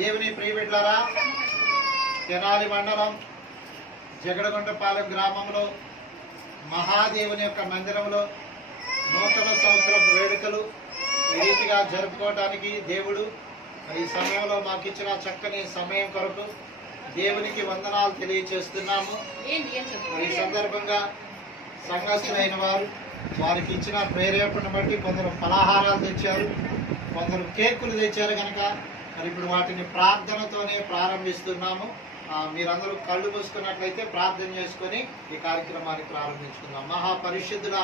దేవుని ప్రియబిడ్డలారా, తెనాలి మండలం జగడగొండపాలెం గ్రామంలో మహాదేవుని యొక్క మందిరంలో నూతన సంవత్సర వేడుకలు ఈ రీతిగా జరుపుకోవడానికి దేవుడు ఈ సమయంలో మాకు ఇచ్చిన చక్కని సమయం కొరకు దేవునికి వందనాలు తెలియచేస్తున్నాము. ఈ సందర్భంగా సంఘస్థులైన వారికి ఇచ్చిన ప్రేరేపణ బట్టి కొందరు ఫలాహారాలు తెచ్చారు, కొందరు కేకులు తెచ్చారు. కనుక మరి ఇప్పుడు వాటిని ప్రార్థనతోనే ప్రారంభిస్తున్నాము. మీరందరూ కళ్ళు మూసుకున్నట్లయితే ప్రార్థన చేసుకొని ఈ కార్యక్రమాన్ని ప్రారంభించుకుందాం. మహాపరిశుద్ధుడా,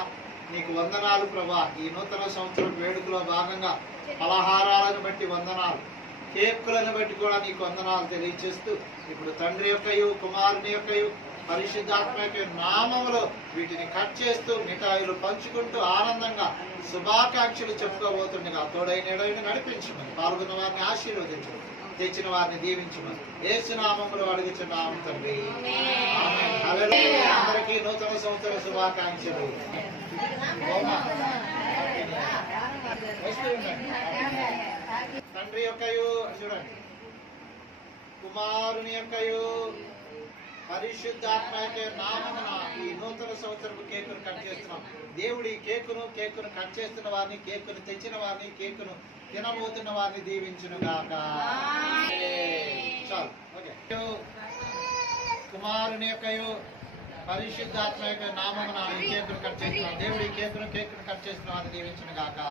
నీకు వందనాలు ప్రభా. ఈ నూతన సంవత్సరం వేడుకలో భాగంగా ఫలహారాలను బట్టి వందనాలు, కేకులను బట్టి కూడా నీకు వందనాలు తెలియజేస్తూ ఇప్పుడు తండ్రి యొక్కయు కుమారుని యొక్కయు పరిశుద్ధాత్మ యొక్క నామములో వీటిని కట్ చేస్తూ మిఠాయిలు పంచుకుంటూ ఆనందంగా శుభాకాంక్షలు చెప్పుకోబోతుండగా తోడైన ఎడైన నడిపించమని, పాల్గొన్న వారిని ఆశీర్వదించమని, తెచ్చిన వారిని దీవించమని యేసు నామములో అడుగుచున్నాము తండ్రి. అందరికీ నూతన సంవత్సర శుభాకాంక్షలు. తండ్రి యొక్కయు చూడండి, కుమారుని యొక్కయు పరిశుద్ధాత్మ యొక్క నామమున ఈ నూతన సంవత్సరపు కేకును కట్ చేస్తున్నాం. దేవుడు ఈ కేకును కట్ చేస్తున్న వారిని, కేకును తెచ్చిన వారిని, కేకును తినబోతున్న వారిని దీవించును గాక. చాలు, ఓకే. కుమారుని యొక్కయు పరిశుద్ధాత్మ యొక్క నామమున ఈ కేకును కట్ చేస్తున్నాం. దేవుడు ఈ కేకును కట్ చేస్తున్న వారిని దీవించును గాక.